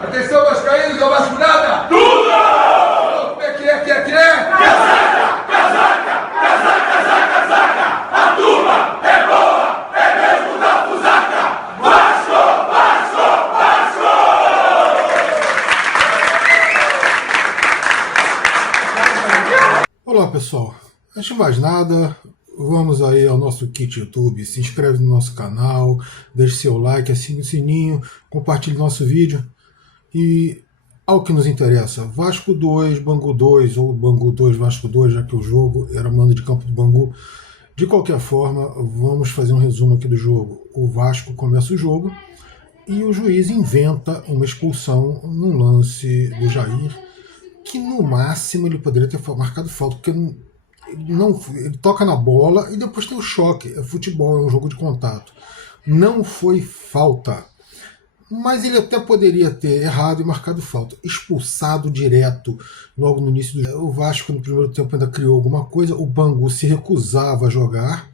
Atenção, vascaínos, é vasculhada! Tudo! Como é que é? Casaca! Casaca! Casaca, casaca, casaca! A turma é boa! É mesmo da fusaca! Vasco! Vasco! Vasco! Olá, pessoal. Antes de mais nada, vamos aí ao nosso kit YouTube. Se inscreve no nosso canal, deixe seu like, assine o sininho, compartilhe nosso vídeo. E ao que nos interessa, Vasco 2, Bangu 2, ou Bangu 2, Vasco 2, já que o jogo era mando de campo do Bangu. De qualquer forma, vamos fazer um resumo aqui do jogo. O Vasco começa o jogo e o juiz inventa uma expulsão num lance do Jair, que no máximo ele poderia ter marcado falta, porque ele toca na bola e depois tem o choque. É futebol, é um jogo de contato. Não foi falta. Mas ele até poderia ter errado e marcado falta. Expulsado direto logo no início do jogo. O Vasco no primeiro tempo ainda criou alguma coisa. O Bangu se recusava a jogar,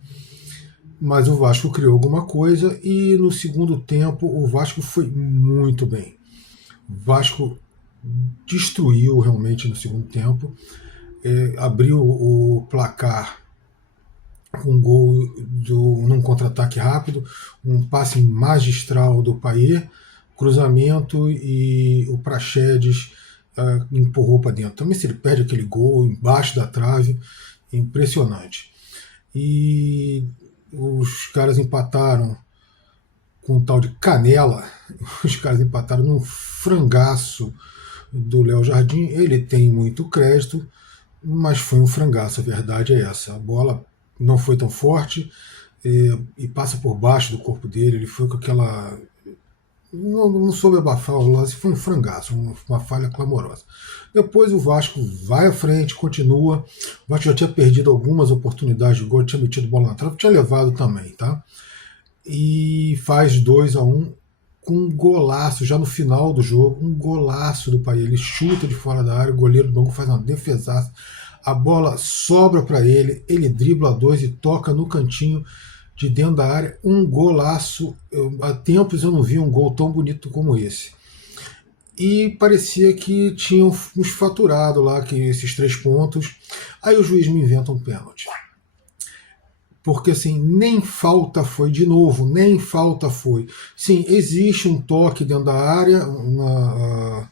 mas o Vasco criou alguma coisa. E no segundo tempo o Vasco foi muito bem. O Vasco destruiu realmente no segundo tempo. Abriu o placar com um gol num contra-ataque rápido, um passe magistral do Payet, cruzamento, e o Praxedes empurrou para dentro. Também se ele perde aquele gol embaixo da trave, impressionante. E os caras empataram com um tal de Canela, os caras empataram num frangaço do Léo Jardim. Ele tem muito crédito, mas foi um frangaço, a verdade é essa. A bola não foi tão forte e passa por baixo do corpo dele. Ele foi com aquela... Não soube abafar o lance, foi um frangaço, uma falha clamorosa. Depois o Vasco vai à frente, continua. O Vasco já tinha perdido algumas oportunidades de gol, tinha metido bola na trave, tinha levado também, tá? E faz 2-1 com um golaço, já no final do jogo, um golaço do Payet. Ele chuta de fora da área, o goleiro do Bangu faz uma defesaça, a bola sobra para ele, ele dribla 2 e toca no cantinho de dentro da área, um golaço. Há tempos eu não vi um gol tão bonito como esse. E parecia que tinham nos faturado lá que esses 3 pontos. Aí o juiz me inventa um pênalti. Porque assim, nem falta foi, de novo, nem falta foi. Sim, existe um toque dentro da área, uma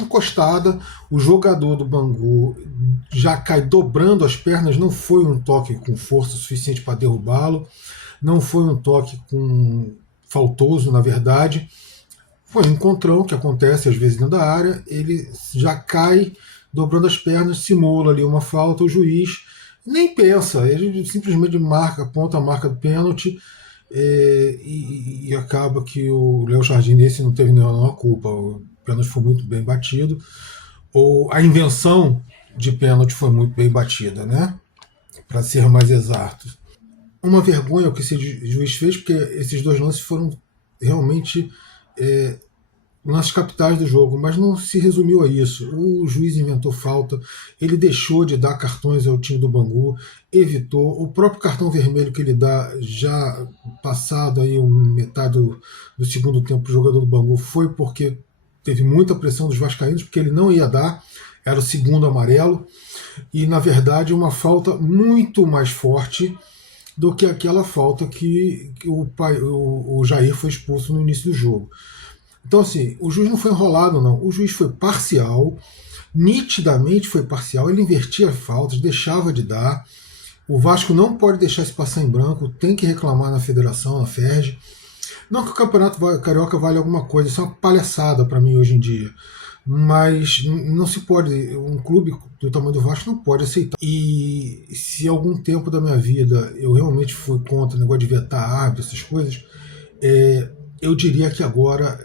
encostada, o jogador do Bangu já cai dobrando as pernas, não foi um toque com força suficiente para derrubá-lo, não foi um toque faltoso, na verdade, foi um encontrão que acontece às vezes dentro da área, ele já cai dobrando as pernas, simula ali uma falta, o juiz nem pensa, ele simplesmente aponta a marca do pênalti, e acaba que o Léo Jardim nesse não teve nenhuma culpa. O pênalti foi muito bem batido, ou a invenção de pênalti foi muito bem batida, né? Para ser mais exatos. Uma vergonha o que esse juiz fez, porque esses 2 lances foram realmente lances capitais do jogo, mas não se resumiu a isso. O juiz inventou falta, ele deixou de dar cartões ao time do Bangu, evitou o próprio cartão vermelho que ele dá, já passado aí metade do segundo tempo para o jogador do Bangu, foi porque teve muita pressão dos vascaínos, porque ele não ia dar, era o segundo amarelo, e na verdade uma falta muito mais forte do que aquela falta que o Jair foi expulso no início do jogo. Então assim, o juiz não foi enrolado não, o juiz foi parcial, nitidamente foi parcial, ele invertia faltas, deixava de dar. O Vasco não pode deixar isso passar em branco, tem que reclamar na federação, na FERJ. Não que o Campeonato Carioca vale alguma coisa, isso é uma palhaçada para mim hoje em dia. Mas não se pode, um clube do tamanho do Vasco não pode aceitar. E se algum tempo da minha vida eu realmente fui contra o negócio de vetar árbitro, essas coisas, eu diria que agora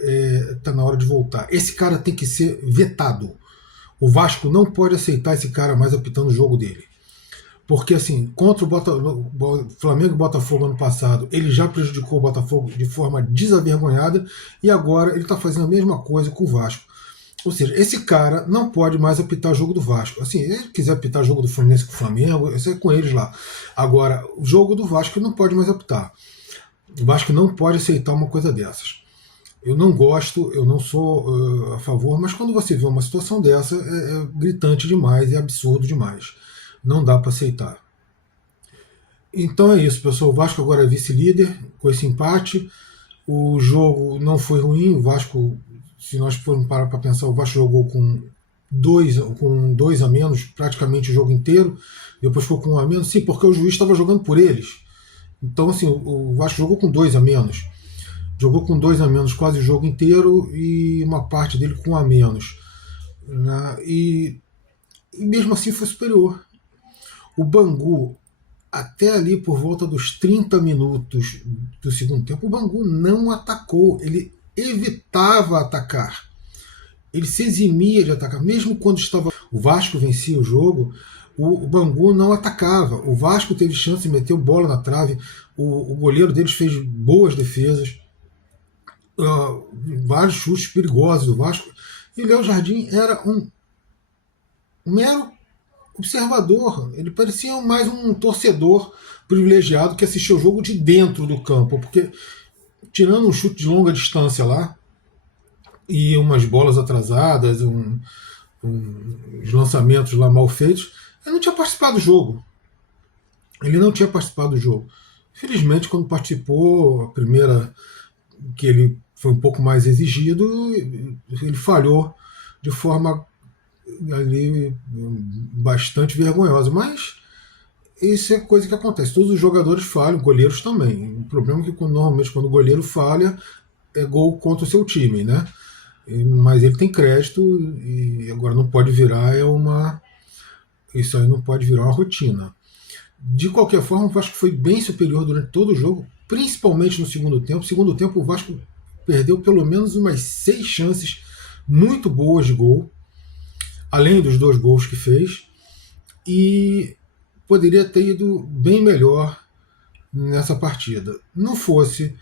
está na hora de voltar. Esse cara tem que ser vetado. O Vasco não pode aceitar esse cara mais apitando o jogo dele. Porque assim, contra o Flamengo e Botafogo ano passado, ele já prejudicou o Botafogo de forma desavergonhada e agora ele está fazendo a mesma coisa com o Vasco. Ou seja, esse cara não pode mais apitar o jogo do Vasco. Assim, se ele quiser apitar o jogo do Fluminense com o Flamengo, isso é com eles lá. Agora, o jogo do Vasco não pode mais apitar. O Vasco não pode aceitar uma coisa dessas. Eu não gosto, eu não sou a favor, mas quando você vê uma situação dessa, é gritante demais, é absurdo demais. Não dá para aceitar. Então é isso, pessoal. O Vasco agora é vice-líder com esse empate. O jogo não foi ruim. O Vasco, se nós formos parar para pensar, o Vasco jogou com dois a menos praticamente o jogo inteiro. Depois ficou com um a menos. Sim, porque o juiz estava jogando por eles. Então, assim, o Vasco jogou com dois a menos. Jogou com dois a menos quase o jogo inteiro e uma parte dele com um a menos. Né? E mesmo assim foi superior. O Bangu, até ali por volta dos 30 minutos do segundo tempo, o Bangu não atacou, ele evitava atacar. Ele se eximia de atacar, mesmo quando estava. O Vasco vencia o jogo, o Bangu não atacava. O Vasco teve chance de meter bola na trave, o goleiro deles fez boas defesas, vários chutes perigosos do Vasco. E o Léo Jardim era um mero observador, ele parecia mais um torcedor privilegiado que assistiu o jogo de dentro do campo, porque tirando um chute de longa distância lá e umas bolas atrasadas, uns lançamentos lá mal feitos, ele não tinha participado do jogo. Ele não tinha participado do jogo. Infelizmente, quando participou, a primeira que ele foi um pouco mais exigido, ele falhou de forma ali bastante vergonhosa, mas isso é coisa que acontece. Todos os jogadores falham, goleiros também. O problema é que normalmente quando o goleiro falha é gol contra o seu time, né? Mas ele tem crédito e agora não pode virar isso aí não pode virar uma rotina. De qualquer forma, o Vasco foi bem superior durante todo o jogo, principalmente no segundo tempo. No segundo tempo, o Vasco perdeu pelo menos umas 6 chances muito boas de gol, além dos 2 gols que fez, e poderia ter ido bem melhor nessa partida. Não fosse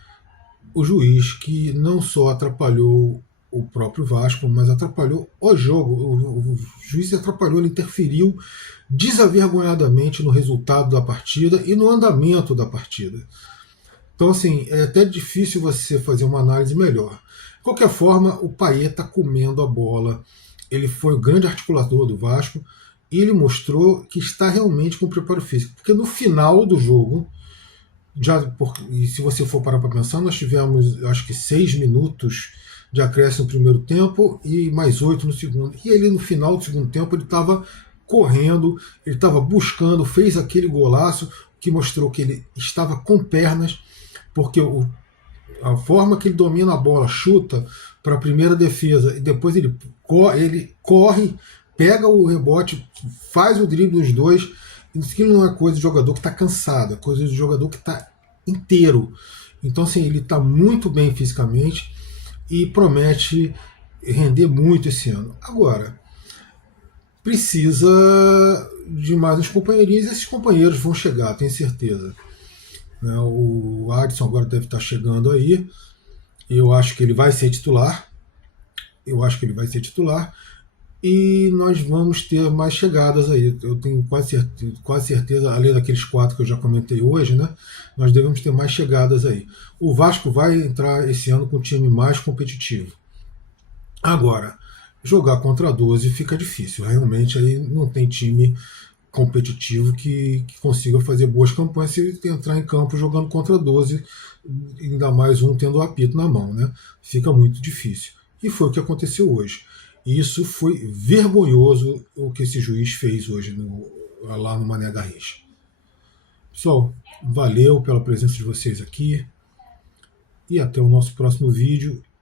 o juiz, que não só atrapalhou o próprio Vasco, mas atrapalhou o jogo. O juiz atrapalhou, ele interferiu desavergonhadamente no resultado da partida e no andamento da partida. Então, assim, é até difícil você fazer uma análise melhor. De qualquer forma, o Payet está comendo a bola. Ele foi o grande articulador do Vasco e ele mostrou que está realmente com preparo físico. Porque no final do jogo, e se você for parar para pensar, nós tivemos acho que 6 minutos de acréscimo no primeiro tempo e mais 8 no segundo. E ele no final do segundo tempo ele estava correndo, ele estava buscando, fez aquele golaço que mostrou que ele estava com pernas, porque a forma que ele domina a bola, chuta para a primeira defesa e depois ele corre, pega o rebote, faz o drible dos dois. Isso não é coisa de jogador que está cansado, é coisa de jogador que está inteiro. Então, assim, ele está muito bem fisicamente e promete render muito esse ano. Agora, precisa de mais uns companheirinhos e esses companheiros vão chegar, tenho certeza. O Adson agora deve estar chegando aí. Eu acho que ele vai ser titular. E nós vamos ter mais chegadas aí. Eu tenho quase certeza, além daqueles 4 que eu já comentei hoje, né? Nós devemos ter mais chegadas aí. O Vasco vai entrar esse ano com um time mais competitivo. Agora, jogar contra 12 fica difícil. Realmente aí não tem time competitivo que consiga fazer boas campanhas se ele entrar em campo jogando contra 12, ainda mais um tendo o apito na mão, né? Fica muito difícil. E foi o que aconteceu hoje. E isso foi vergonhoso o que esse juiz fez hoje lá no Mané Garrincha. Pessoal, valeu pela presença de vocês aqui e até o nosso próximo vídeo.